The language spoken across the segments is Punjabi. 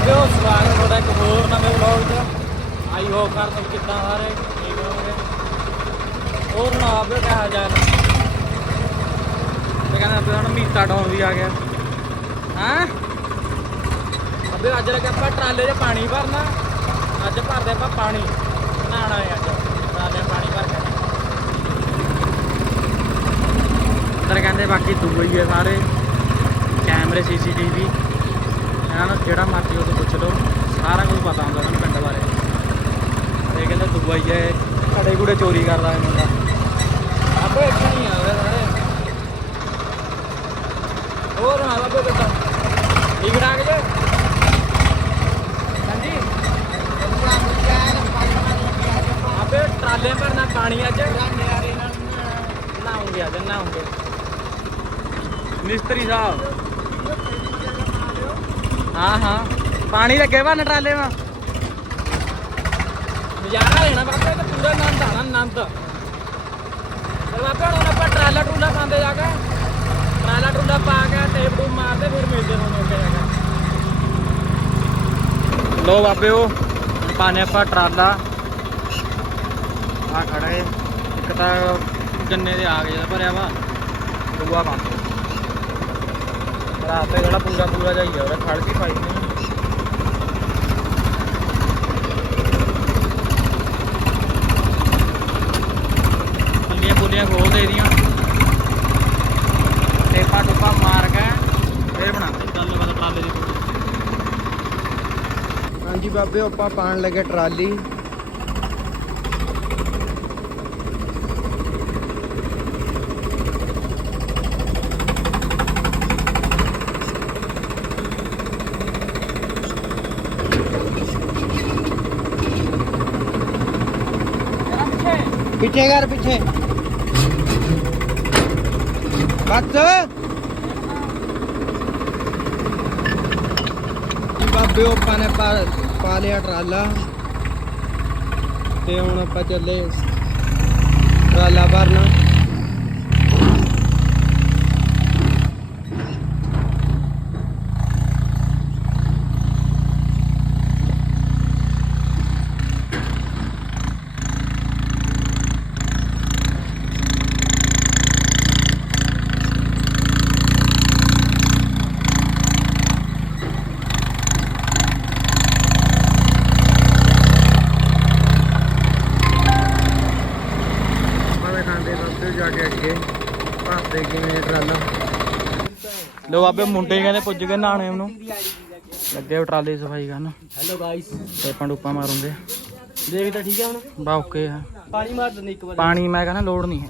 ਬਾਬੇ ਉਹ ਸਵਾਗਤ ਤੁਹਾਡਾ ਇੱਕ ਹੋਰ ਨਵੇਂ ਵਲੌਗ 'ਚ। ਆਈ ਹੋਪ ਕਰ ਸਭ ਕਿੱਦਾਂ ਸਾਰੇ? ਠੀਕ ਹੋਣਗੇ ਹੋਰ ਨਾ ਬਾਬੇ ਕਿਹਾ ਜਾਏ ਤੇ ਕਹਿੰਦਾ ਅੱਬੇ ਹੁਣ ਮੀਤਾ ਡਾਉਨ ਵੀ ਆ ਗਿਆ। ਹਾਂ? ਅੱਬੇ ਅੱਜ ਲੱਗਾ ਆਪਾਂ ਟਰਾਲੇ 'ਚ ਪਾਣੀ ਭਰਨਾ। ਅੱਜ ਭਰਦੇ ਆਪਾਂ ਪਾਣੀ। ਨਹਾਣਾ ਹੈ ਅੱਜ। ਟਰਾਲੇ ਪਾਣੀ ਭਰ ਕੇ। ਅੰਦਰ ਕਹਿੰਦੇ ਬਾਕੀ ਦੁਬਈ ਹੈ ਸਾਰੇ। ਕੈਮਰੇ, ਸੀਸੀਟੀਵੀ। ਇਹਨਾਂ ਨੂੰ ਜਿਹੜਾ ਮਰਜ਼ੀ ਉਹ ਤੋਂ ਪੁੱਛ ਲਓ, ਸਾਰਾ ਕੁਝ ਪਤਾ ਹੁੰਦਾ ਉਹਨਾਂ ਨੂੰ ਪਿੰਡ ਬਾਰੇ। ਇਹ ਕਹਿੰਦੇ ਦੁਬਈ ਹੈ ਘੜੇ ਕੁੜੇ ਚੋਰੀ ਕਰਦਾ ਇਹ ਮੁੰਡਾ। ਆਪੇ ਇੱਕ ਨਹੀਂ ਆ ਉਹਦੇ ਸਾਰੇ। ਹੋਰ ਨਾ ਬਾਬੇ ਕਿੱਦਾਂ? ਠੀਕ ਠਾਕ ਜੇ? ਹਾਂਜੀ? ਆਪੇ ਟਰਾਲੇ ਭਰਨਾ ਪਾਣੀ ਅੱਜ। ਨਹਾਉਂਗੇ ਅੱਜ, ਨਹਾਉਂਗੇ। ਮਿਸਤਰੀ ਸਾਹਿਬ। ਹਾਂ ਹਾਂ। ਪਾਣੀ ਲੱਗੇ ਵਾ ਟਰਾਲੇ ਵਾ ਨਜ਼ਾਰਾ ਲੈਣਾ ਬਾਬੇ ਤੇ ਪੂਰਾ ਆਨੰਦ ਆਣਾ ਆਨੰਦ। ਚਲ ਬਾਬੇ ਹੁਣ ਆਪਾਂ ਟਰਾਲਾ ਟੂਲਾ ਪਾਉਂਦੇ ਜਾ ਕੇ ਟਰਾਲਾ ਟੂਲਾ ਪਾ ਕੇ ਟੇਪ ਟੂਪ ਮਾਰਦੇ ਫਿਰ ਮਿਲਦੇ ਹੁਣ ਉੱਥੇ ਜਾ ਕੇ। ਲੋ ਬਾਬੇ ਉਹ ਪਾਣੇ ਆਪਾਂ ਟਰਾਲਾ। ਆ ਖੜਾ ਇੱਕ ਤਾਂ ਗੰਨੇ ਦੇ ਆ ਗਏ ਭਰਿਆ ਵਾ ਦੂਆ ਬੰਦ। ਰਾਤ ਤੇ ਜਿਹੜਾ ਪੂਰਾ ਪੂਰਾ ਜਾਈ ਆ, ਉਹਦਾ ਖੜ ਕੇ ਪਾਈ ਨਹੀਂ ਪੁੱਲੀਆਂ ਪੁੱਲੀਆਂ ਖੋਲ ਦੇ ਦੀਆਂ ਟੇਪਾ ਟੁਪਾ ਮਾਰ ਕੇ ਫੇਰ ਬਣਾਉਂਦੇ ਚੱਲ ਬਸ ਟਰਾਲੇ ਦੀ ਹਾਂਜੀ ਬਾਬੇ, ਆਪਾਂ ਪਾਣ ਪਿੱਛੇ ਕਰ, ਪਿੱਛੇ। ਬੱਸ। ਬਾਬੇ ਆਪਾਂ ਨੇ ਪਾ ਲਿਆ ਟਰਾਲਾ। ਤੇ ਹੁਣ ਆਪਾਂ ਚੱਲੇ ਟਰਾਲਾ ਭਰਨਾ ਆਪਾਂ ਬਾਬੇ ਜਾ ਕੇ ਅੱਗੇ ਭਾਰਤੇ ਕਿਵੇਂ ਟਰਾਲਾ? ਲੋ ਬਾਬੇ ਮੁੰਡੇ ਕਹਿੰਦੇ ਪੁੱਜ ਗਏ ਨਹਾਣੇ ਉਹਨੂੰ। ਲੱਗੇ ਟਰਾਲੇ ਦੀ ਸਫ਼ਾਈ ਕਰਨ। ਹੈਲੋ ਗਾਇਸ ਟੇਪਾਂ ਟੂਪਾਂ ਮਾਰੂੰਗੇ ਦੇਖ ਤਾਂ ਠੀਕ ਹੈ ਹੁਣ? ਬਾ ਓਕੇ ਆ। ਪਾਣੀ ਮਾਰ ਦਿੰਦੇ ਇੱਕ ਵਾਰ। ਪਾਣੀ ਮੈਂ ਕਹਿੰਦਾ ਲੋੜ ਨਹੀਂ ਹੈ।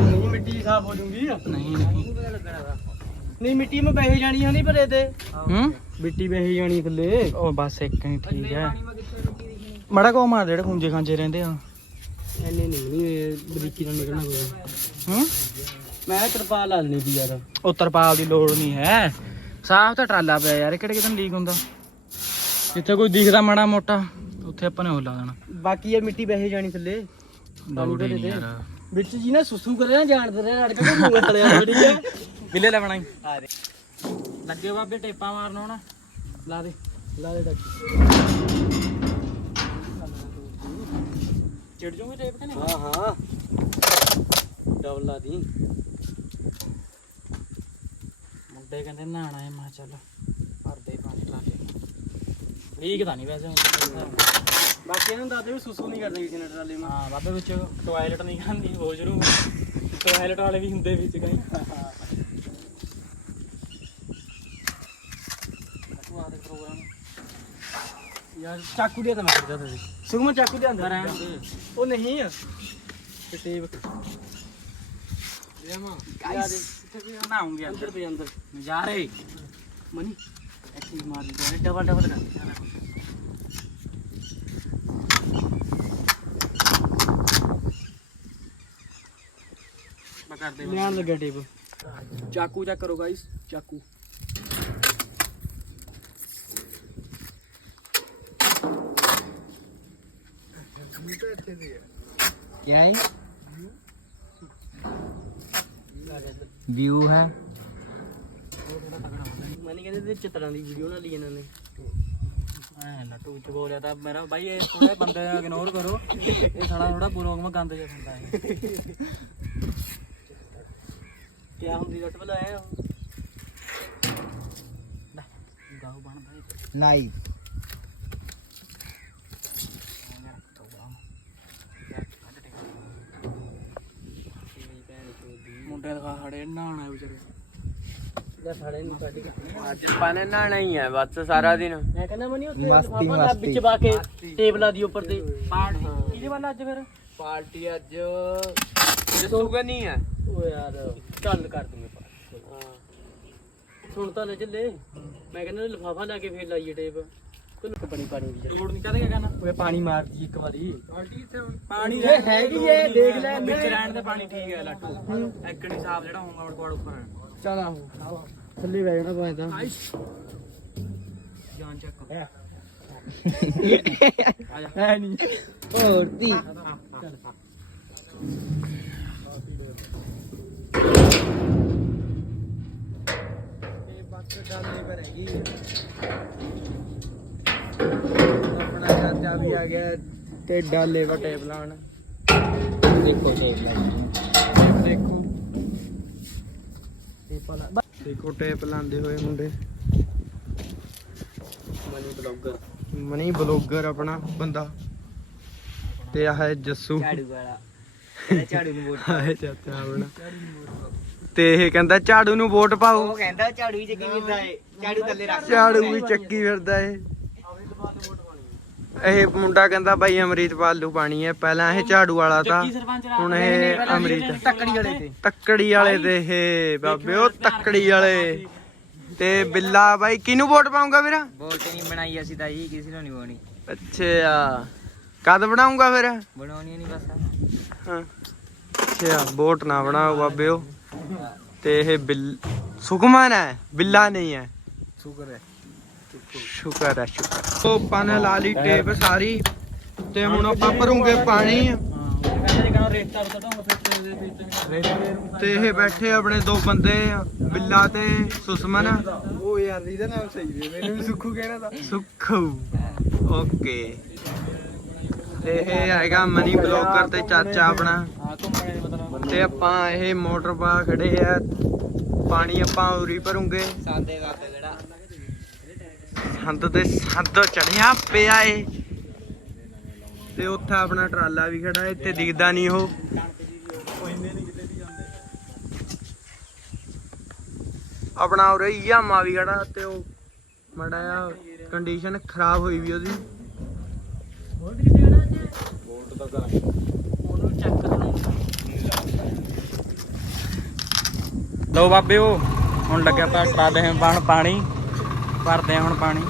ਨਹੀਂ ਮਿੱਟੀ ਸਾਫ਼ ਹੋ ਜੂਗੀ। ਨਹੀਂ ਨਹੀਂ। ਨਹੀਂ ਮਿੱਟੀ ਮੈਂ ਬਹਿ ਜਾਣੀ ਹੈ ਨਹੀਂ ਭਰੇ ਤੇ। ਹੂੰ? ਮਿੱਟੀ ਬਹਿ ਜਾਣੀ ਥੱਲੇ। ਉਹ ਬਸ ਇੱਕ ਨਹੀਂ ਠੀਕ ਹੈ। ਮੜਾ ਕੋ ਮਾਰ ਜਿਹੜੇ ਖੁੰਝੇ ਖਾਂਜੇ ਰਹਿੰਦੇ ਆ। ਐਨੇ ਨਹੀਂ ਨਹੀਂ ਬਰੀਕੀ ਨਾਲ ਨਿਕਲਣਾ ਕੋਈ। ਹੂੰ? ਮੈਂ ਤਰਪਾਲ ਲਾ ਲੈਣੀ ਸੀ ਯਾਰ। ਉਹ ਤਰਪਾਲ ਦੀ ਲੋੜ ਨਹੀਂ ਹੈ। ਸਾਫ਼ ਤਾਂ ਟਰਾਲਾ ਪਿਆ ਯਾਰ ਇਹ ਕਿਹੜੇ ਕਿਤੇ ਲੀਕ ਹੁੰਦਾ? ਜਿੱਥੇ ਕੋਈ ਦਿਖਦਾ ਮਾੜਾ ਮੋਟਾ ਉੱਥੇ ਆਪਾਂ ਨੇ ਉਹ ਲਾ ਦੇਣਾ। ਬਾਕੀ ਇਹ ਮਿੱਟੀ ਬਹਿ ਜਾਣੀ ਥੱਲੇ। ਲੋੜ ਹੀ ਨਹੀਂ ਯਾਰ। ਵਿੱਚ ਜੀ ਨਾ ਸੁਸੂ ਕਰੇ ਨਾ ਜਾਣਦੇ ਰਹੇ ਅੜ ਕੇ ਮੂੰਹ ਥਲੇ ਆ ਠੀਕ ਹੈ ਬਿੱਲੇ ਲੈ ਬਣਾਈ ਆ ਦੇ। ਲੱਗੇ ਬਾਬੇ ਟੇਪਾਂ ਮਾਰਨ ਹੁਣ। ਲਾ ਦੇ ਲਾ ਦੇ ਡੱਕ ਚਿੜ ਜੂਗੀ ਟੇਪ ਕਿ ਨਹੀਂ? ਹਾਂ ਹਾਂ। ਡਬਲ ਲਾ ਦੀ। ਮੁੰਡੇ ਕਹਿੰਦੇ ਨਹਾਣਾ ਹੈ ਮੈਂ ਚੱਲ ਭਰਦੇ ਪਾਣੀ ਟਰਾਲੇ ਲੀਕ ਤਾਂ ਨਹੀਂ ਵੈਸੇ। ਬਾਕੀ ਇਹਨਾਂ ਨੂੰ ਦੱਸਦੇ ਵੀ ਸੁਸੂ ਨਹੀਂ ਕਰਦੇ ਕਿਸੇ ਨੇ ਟਰਾਲੇ ਮਾ ਹਾਂ ਬਾਬੇ ਵਿੱਚ ਟਾਇਲਟ ਨਹੀਂ ਕਰਨੀ ਹੋ ਜਰੂ। ਟਾਇਲਟ ਵਾਲੇ ਵੀ ਹੁੰਦੇ ਵਿੱਚ ਕਈ ਯਾਰ ਚਾਕੂ ਦੇ ਤਾਂ ਮੈਂ ਕਰਦਾ ਸੀ। ਸੁਗਮ ਚਾਕੂ ਦੇ ਅੰਦਰ ਰਹਿਣ ਉਹ ਨਹੀਂ ਆ ਤੇ ਟੇਪ ਮਾਂ ਯਾਰ ਨਹਾਉਂਗੇ ਅੰਦਰ ਅੰਦਰ ਪੇ ਅੰਦਰ ਨਜ਼ਾਰੇ ਮਨੀ ਐਸੀ ਮਾਰ ਦੇ ਡਬਲ ਡਬਲ ਕਰ ਸਾਰਾ ਕੁਛ। ਮੈਂ ਕਰ ਦੇ ਲੈਣ ਲੱਗਾ ਟੇਪ ਚਾਕੂ ਚੈੱਕ ਕਰੋ ਗਾਇਸ ਚਾਕੂ क्या है ਵਿਊ ਹੈ ਮਨੀ ਕਹਿੰਦੇ ਤੇ ਚਿੱਤਰਾਂ ਦੀ ਵੀਡੀਓ ਨਾ ਲਈ ਇਹਨਾਂ ਨੇ ਐ ਲੱਟੂ ਚ ਬੋਲਿਆ ਤਾਂ ਮੇਰਾ ਬਾਈ ਇਹ ਥੋੜੇ ਬੰਦੇ ਨੂੰ ਇਗਨੋਰ ਕਰੋ ਇਹ ਸਾਲਾ ਥੋੜਾ ਬਲੋਗ ਮੈਂ ਗੰਦ ਜਿਹਾ ਹੁੰਦਾ ਹੈ ਕੀ ਹੁੰਦੀ ਲੱਟ ਬਲਾ ਆਇਆ ਲੈ ਗਾਉ ਬਣਦਾ ਇਹ ਲਾਈਵ ਮੁੰਡੇ ਦਾ ਸਾਡੇ ਨਹਾਣਾ ਵਿਚਾਰੇ। ਲੈ ਸਾਡੇ ਨੂੰ ਕੱਢ ਕੇ। ਅੱਜ ਪਾਣੇ ਨਾਣਾ ਹੀ ਹੈ ਬਸ ਸਾਰਾ ਦਿਨ। ਮੈਂ ਕਹਿੰਦਾ ਮਨੀ ਉੱਥੇ ਮਸਤੀ, ਲਿਫਾਫਾ ਲੱਭ ਮਸਤੀ। ਵਿੱਚ ਪਾ ਕੇ ਟੇਬਲਾਂ ਦੀ ਉੱਪਰ ਤੇ। ਪਾਰਟੀ। ਕਿਹਦੇ ਵੱਲ ਅੱਜ ਫਿਰ? ਪਾਰਟੀ ਅੱਜ। ਦੱਸੂਗਾ ਨਹੀਂ ਹੈ ਓ ਯਾਰ ਚੱਲ ਕਰ ਦੂੰਗੇ ਸੁਣ ਤਾਂ ਲੈ ਚੱਲੇ। ਮੈਂ ਕਹਿੰਦਾ ਲਿਫਾਫਾ ਲਾ ਕੇ ਫੇਰ ਲਾਈਏ ਟੇਪ। ਕੋਈ ਪਾਣੀ ਪਾਣੀ ਦੀ ਗੁੜ ਨਹੀਂ ਕਹਦੇ ਕਰਨਾ ਓਏ ਪਾਣੀ ਮਾਰ ਦੀ ਇੱਕ ਵਾਰੀ। ਪਾਣੀ ਇਹ ਹੈਗੀ ਏ, ਦੇਖ ਲੈ। ਵਿੱਚ ਰਹਿਣ ਦੇ ਪਾਣੀ ਠੀਕ ਹੈ ਲੱਟੂ ਐਕਣੀ ਸਾਫ਼ ਜਿਹੜਾ ਹੋਊਗਾ ਵੜ ਉੱਪਰ। ਚਲ ਆਹੋ। ਥੱਲੇ ਬਹਿ ਜਾਣਾ ਭਾਵੇਂ ਤਾਂ। ਜਾਨ ਚੱਕ। ਹੈ ਨਹੀਂ। ਹੋਰ ਤੀ ਇਹ ਬੱਤ ਡਾਲੇ ਪਰ ਹੈਗੀ। ਵੀ ਆ ਗਿਆ ਤੇ ਡਾਲੇ ਵਾ ਟੇਪ ਲਾਉਣ ਦੇਖੋ ਟੇਪ ਦੇਖੋ। ਟੇਪ ਲਾ ਦੇਖੋ ਟੇਪ ਲਾਉਂਦੇ ਹੋਏ ਮੁੰਡੇ। Money blogger. ਮਨੀ ਬਲੌਗਰ ਆਪਣਾ ਬੰਦਾ। ਤੇ ਆਹ ਹੈ ਜੱਸੂ। ਝਾੜੂ ਵਾਲਾ। ਇਹ ਝਾੜੂ ਨੂੰ ਵੋਟ ਆਹ ਚਾਚਾ ਆਪਣਾ। ਤੇ ਇਹ ਕਹਿੰਦਾ ਝਾੜੂ ਨੂੰ ਵੋਟ ਪਾਓ। ਕਹਿੰਦਾ ਝਾੜੂ ਹੀ ਚੱਕੀ ਫਿਰਦਾ ਏ। ਝਾੜੂ ਥੱਲੇ ਰੱਖ। ਝਾੜੂ ਵੀ ਚੱਕੀ ਫਿਰਦਾ ਏ। ਇਹ ਮੁੰਡਾ ਕਹਿੰਦਾ ਬਾਈ ਅਮਰੀਤਪਾਲ ਨੂੰ ਪਾਣੀ ਹੈ ਪਹਿਲਾਂ ਇਹ ਝਾੜੂ ਵਾਲਾ ਤਾਂ ਹੁਣ ਇਹ ਅਮਰੀਤ। ਤੱਕੜੀ ਵਾਲੇ ਤੇ। ਤੱਕੜੀ ਵਾਲੇ ਤੇ ਇਹ ਬਾਬੇ ਉਹ ਤੱਕੜੀ ਵਾਲੇ। ਤੇ ਬਿੱਲਾ ਬਾਈ ਕਿਹਨੂੰ ਵੋਟ ਪਾਉਂਗਾ ਵੀਰਾ? ਵੋਟ ਨਹੀਂ ਬਣਾਈ ਅਸੀਂ ਤਾਂ ਜੀ ਕਿਸੇ ਨੂੰ ਨਹੀਂ ਬਣਾਉਣੀ ਅੱਛਾ ਕਦ ਬਣਾਉਂਗਾ ਫਿਰ? ਬਣਾਉਣੀ ਨਹੀਂ ਬਸ। ਹਾਂ। ਅੱਛਾ ਵੋਟ ਨਾ ਬਣਾਓ ਬਾਬਿਓ। ਤੇ ਇਹ ਬਿੱਲ ਸੁਖਮਨ ਹੈ ਬਿੱਲਾ ਨਹੀਂ ਹੈ। ਸ਼ੁਕਰ ਹੈ। ਸ਼ੁਕਰ ਹੈ ਸ਼ੁਕਰ ਉਹ ਪਾਣ ਲਾ ਲਈ ਟੇਪ ਸਾਰੀ ਤੇ ਹੁਣ ਆਪਾਂ ਭਰੂਗੇ ਪਾਣੀ। ਹਾਂ ਤੇ ਇਹ ਬੈਠੇ ਆਪਣੇ ਦੋ ਬੰਦੇ ਆ, ਬਿੱਲਾ ਤੇ ਸੁਸਮਨ। ਉਹ ਯਾਰ ਇਹਦਾ ਨਾਮ ਸਹੀ ਦੇ ਮੈਨੂੰ ਵੀ ਸੁੱਖੂ ਕਹਿਣਾ ਤਾਂ। ਸੁਖੂ। ਓਕੇ। ਤੇ ਇਹ ਹੈਗਾ ਮਨੀ ਬਲੌਗਰ ਤੇ ਚਾਚਾ ਆਪਣਾ। ਹਾਂ ਦੇ ਤੇ ਆਪਾਂ ਇਹ ਮੋਟਰ ਪਾ ਖੜੇ ਆ। ਪਾਣੀ ਆਪਾਂ ਉਰੀ ਭਰੂਗੇ। ਸਾਦੇ ਵਾਤ ਜਿਹੜਾ। ਸੰਦ ਤੇ ਸੰਦ ਚੜਿਆ ਪਿਆ ਏ। ਤੇ ਉੱਥੇ ਆਪਣਾ ਟਰਾਲਾ ਵੀ ਖੜਾ ਏ ਦਿਖਦਾ ਨਹੀਂ ਉਹ। ਆਪਣਾ ਉਰੇ ਯਾਮਾ ਵੀ ਖੜਾ ਤੇ ਉਹ ਮੜਾ ਕੰਡੀਸ਼ਨ ਖਰਾਬ ਹੋਈ ਵੀ ਉਹਦੀ। ਵੋਟ ਕਿੱਥੇ ਗਣਾ ਅੱਜ ਵੋਟ ਤਾਂ ਕਰਾਂਗੇ ਉਹਨੂੰ ਚੈੱਕ ਕਰਨਾ ਲੋ ਬਾਬਿਓ ਹੁਣ ਲੱਗਿਆ ਤਾਂ ਟਰਾਲੇ ਹੈ ਬਣ ਪਾਣੀ। ਭਰਦੇ ਹਾਂ ਹੁਣ ਪਾਣੀ।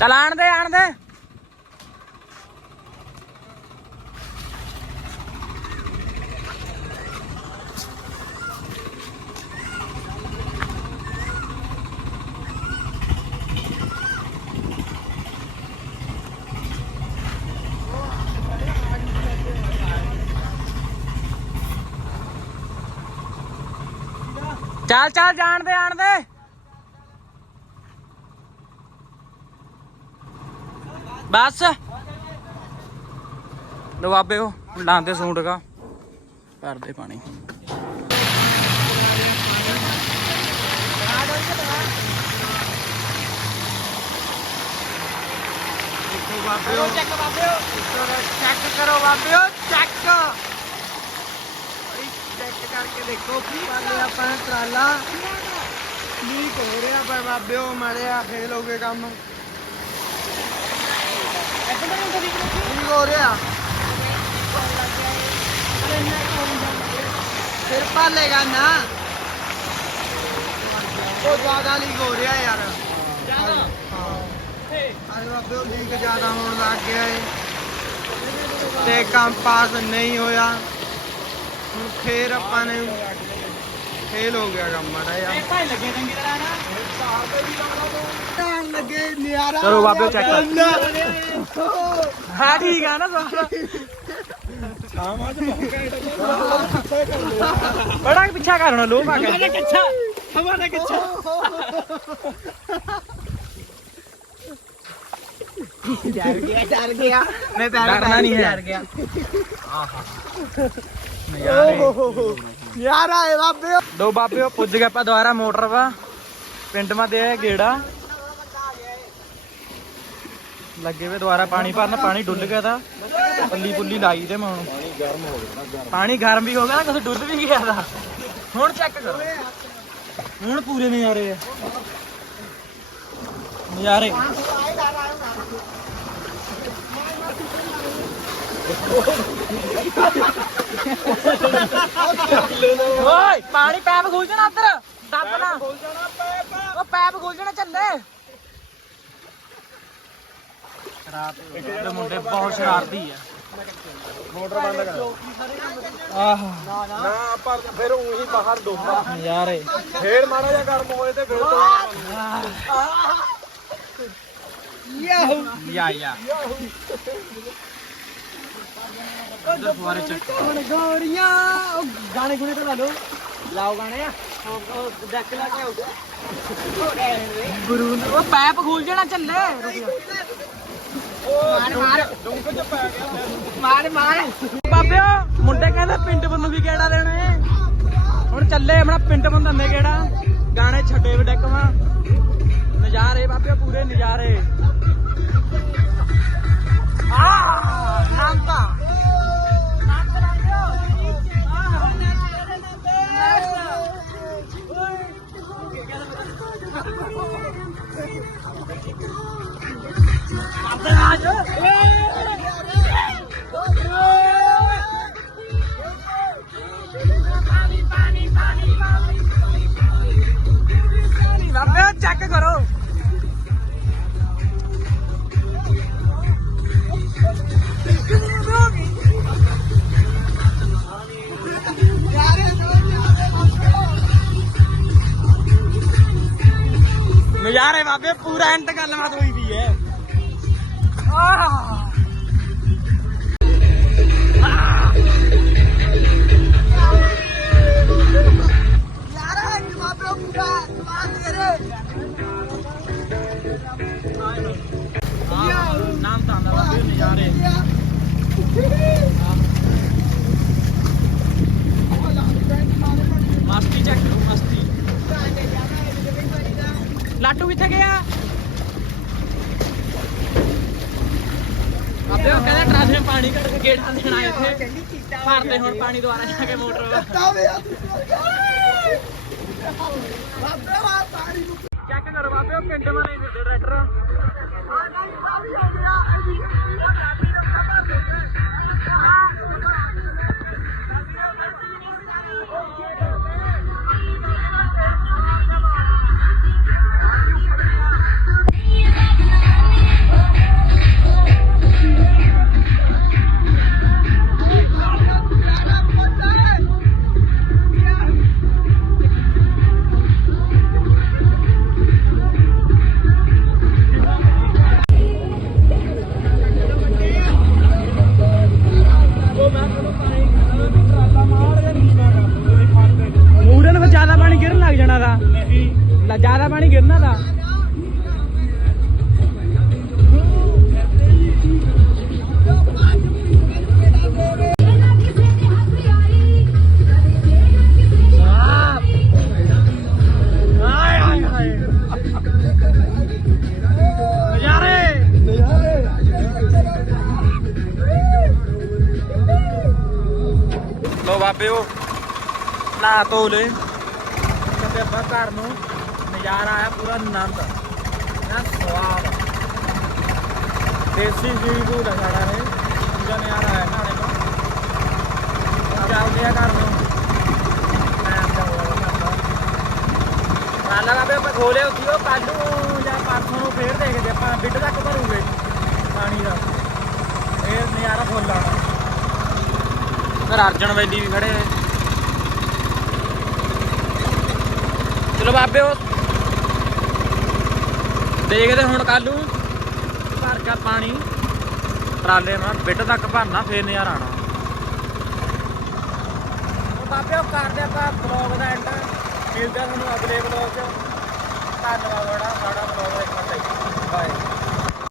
ਚੱਲ ਆਣ ਦੇ ਆਣ ਦੇ। ਚੱਲ ਚੱਲ, ਜਾਣ ਦੇ, ਆਣ ਦੇ। ਬਸ। ਲੋ ਬਾਬੇ, ਉਹ ਲਾਂਦੇ ਸੂੰਡ ਕਰਦੇ ਪਾਣੀ। ਬਾਬਿਓ ਚੈੱਕ ਬਾਬਿਓ ਚੈੱਕ ਕਰੋ ਬਾਬਿਓ ਚੈੱਕ ਚੈੱਕ ਕਰਕੇ ਦੇਖੋ ਕੀ ਪਾਲੇ ਆਪਾਂ ਟਰਾਲਾ ਲੀਕ ਹੋ ਰਿਹਾ ਪਰ ਬਾਬਿਓ ਮੜਿਆ ਫੇਲ ਹੋ ਗਏ ਕੰਮ। ਲੀਕ ਹੋ ਰਿਹਾ? ਫਿਰ ਪਾਲੇਗਾ ਨਾ। ਉਹ ਜ਼ਿਆਦਾ ਲੀਕ ਹੋ ਰਿਹਾ ਯਾਰ। ਜ਼ਿਆਦਾ ਹਾਂ। ਅਰੇ ਬਾਬੇ ਲੀਕ ਜ਼ਿਆਦਾ ਹੋਣ ਲੱਗ ਗਿਆ ਏ। ਤੇ ਕੰਮ ਪਾਸ ਨਹੀਂ ਹੋਇਆ। ਹੁਣ ਫੇਰ ਆਪਾਂ ਨੇ ਫੇਲ ਹੋ ਗਿਆ ਕੰਮ ਮਾੜਾ ਜਿਹਾ। ਭਾਈ ਲੱਗੇ ਚੰਗੀ ਤਰ੍ਹਾਂ ਨਾ। ਲੱਗੇ ਨਿਆਰਾ ਚਲੋ ਬਾਬੇ ਚੈੱਕ ਹਾਂ ਠੀਕ ਆ ਨਾ ਸਾਰਾ। ਬੜਾ ਪਿੱਛਾ ਕਰਨਾ ਲੋ ਪਾ ਕੇ। ਕਿੱਛਾ ਹਮਾਰਾ ਕਿੱਛਾ ਡਰ ਗਿਆ ਡਰ ਗਿਆ। ਮੈਂ ਡਰਨਾ ਨਹੀਂ ਹੈ। ਡਰ ਗਿਆ। ਯਾਰ ਯਾਰ ਆਏ ਬਾਬੇ। ਦੋ ਬਾਬੇ ਪੁੱਜ ਗਏ ਆਪਾਂ ਦੁਆਰਾ ਮੋਟਰ ਵਾ। ਪਿੰਡ ਮਾ ਦੇ ਗੇੜਾ। ਲੱਗੇ ਵੇ ਦੁਆਰਾ ਪਾਣੀ ਭਰਨ ਪਾਣੀ ਡੁੱਲ ਗਿਆ ਤਾਂ। ਪੱਲੀ ਪੁੱਲੀ ਲਾਈ ਤੇ ਮੈਂ ਪਾਣੀ ਗਰਮ ਹੋ ਗਿਆ ਪਾਣੀ ਗਰਮ ਵੀ ਹੋ ਗਿਆ ਨਾ ਕਦੇ ਡੁੱਲ ਵੀ ਗਿਆ ਤਾਂ। ਹੁਣ ਚੈੱਕ ਕਰੋ। ਹੁਣ ਪੂਰੇ ਨਜ਼ਾਰੇ ਆ। ਨਜ਼ਾਰੇ। ਓਏ ਪਾਣੀ ਪੈਪ ਖੋਲ ਜਾਣਾ ਅੰਦਰ ਦੱਬ ਨਾ। ਉਹ ਪੈਪ ਖੋਲ ਜਾਣਾ ਚੱਲੇ। ਸ਼ਰਾਰਤ ਦੇ ਮੁੰਡੇ ਬਹੁਤ ਸ਼ਰਾਰਤੀ ਆ। ਮੋਟਰ ਬੰਦ ਕਰ। ਆਹ। ਨਾ ਪਰ ਫਿਰ ਉਹੀ ਬਾਹਰ ਡੋਬਾ। ਨਜ਼ਾਰੇ। ਫੇਰ ਮਾੜਾ ਜਿਹਾ ਗਰਮ ਹੋਏ ਤੇ ਫਿਰ ਯਾਹੂ। ਯਾ ਯਾ ਉਧਰ ਫੁਆਰੇ ਚੱਕ। ਗੋਰੀਆਂ ਉਹ ਗਾਣੇ ਗੁਣੇ ਤਾਂ ਲਾ ਲਓ। ਲਾਓ ਗਾਣੇ ਆ। ਉਹ ਡੱਕ ਲਾ ਕੇ ਆਉਗਾ ਗੁਰੂ ਨੇ ਉਹ ਪੈਪ ਖੋਲ ਜਾਣਾ ਚੱਲੇ। ਮਾਰ ਮਾਰ। ਡੁੰਗ ਚ ਪੈ ਗਿਆ। ਮਾਰ ਮਾਰ। ਬਾਬਿਓ ਮੁੰਡੇ ਕਹਿੰਦੇ ਪਿੰਡ ਬੰਨੂ ਵੀ ਕਿਹੜਾ ਹੈ ਹੁਣ ਚੱਲੇ ਆਪਣਾ ਪਿੰਡ ਬੰਦੰਦੇ ਕਿਹੜਾ? ਗਾਣੇ ਛੱਡੇ ਵੀ ਡੈਕਵਾ ਨਜ਼ਾਰੇ ਬਾਬਿਓ ਪੂਰੇ ਨਜ਼ਾਰੇ। ਆ ਨਾਂਤਾ ਬਾਬਿਓ ਨਜ਼ਾਰੇ ਬਾਬੇ ਪੂਰਾ ਐਂਟ ਗੱਲਬਾਤ ਹੋਈ ਦੀ ਹੈ। ਆਹ ਨਾਮ ਤਾਂ ਆਂਦਾ ਬਾਬੇ ਨਜ਼ਾਰੇ ਮਸਤੀ ਚੈੱਕ ਕਰੋ ਮਸਤੀ ਲਾਟੂ ਕਿੱਥੇ ਗਿਆ ਆਪੇ ਉਹ ਕਹਿੰਦਾ ਟਰਾਲੇ ਵਿੱਚ ਪਾਣੀ ਕੱਢ ਕੇ ਗੇੜਾ ਦੇਣਾ ਇੱਥੇ। ਭਰਦੇ ਹੁਣ ਪਾਣੀ ਦੁਆਰਾ ਜਾ ਕੇ ਮੋਟਰ। ਚੈੱਕ ਕਰੋ ਬਾਬੇ ਉਹ ਪਿੰਡ ਵਾਲੇ ਡਾਇਰੈਕਟਰ। ਮੂਰੇ ਬਾਬਿਓ। ਨਾ ਧੋ ਲੈ ਕਹਿੰਦੇ ਆਪਾਂ ਘਰ ਨੂੰ ਨਜ਼ਾਰਾ ਆਇਆ ਪੂਰਾ ਆਨੰਦ। ਨਾ ਸਵਾਦ। ਦੇਸੀ ਜੀ ਨੂੰ ਲਗਾੜਾ ਹੈ ਪੂਰਾ ਨਜ਼ਾਰਾ ਆਇਆ ਨਾਲੇ ਨੂੰ ਚੱਲਦੇ ਆ ਘਰ ਨੂੰ। ਮੈਂ ਤਾਂ ਬਾਬੇ ਆਪਾਂ ਖੋਲੇ ਉੱਥੀ, ਉਹ ਕੱਲ ਜਾਂ ਪਰਸੋਂ ਨੂੰ ਫੇਰ ਦੇਖਦੇ ਆਪਾਂ ਬਿੱਡ ਤੱਕ ਭਰੂਗੇ। ਪਾਣੀ ਦਾ। ਫੇਰ ਨਜ਼ਾਰਾ ਫੁੱਲ ਆਣਾ ਸਰ ਅਰਜਨ ਵੈਲੀ ਵੀ ਖੜੇ ਨੇ ਚਲੋ ਬਾਬੇ ਉਹ ਦੇਖਦੇ ਹੁਣ ਕੱਲੂ। ਭਰ ਗਿਆ ਪਾਣੀ। ਟਰਾਲੇ ਨਾਲ ਬਿੱਟ ਤੱਕ ਭਰਨਾ, ਫੇਰ ਨਜ਼ਾਰਾ ਆਣਾ ਉਹ ਬਾਬੇ ਉਹ ਕਰਦੇ ਆਪਾਂ ਬਲੌਗ ਦਾ ਐਂਡ ਮਿਲਦੇ ਤੁਹਾਨੂੰ ਅਗਲੇ ਬਲੌਗ 'ਚ। ਧੰਨਵਾਦ ਬੜਾ ਸਾਡਾ ਬਲੌਗ ਦੇਖਣ ਲਈ ਬਾਏ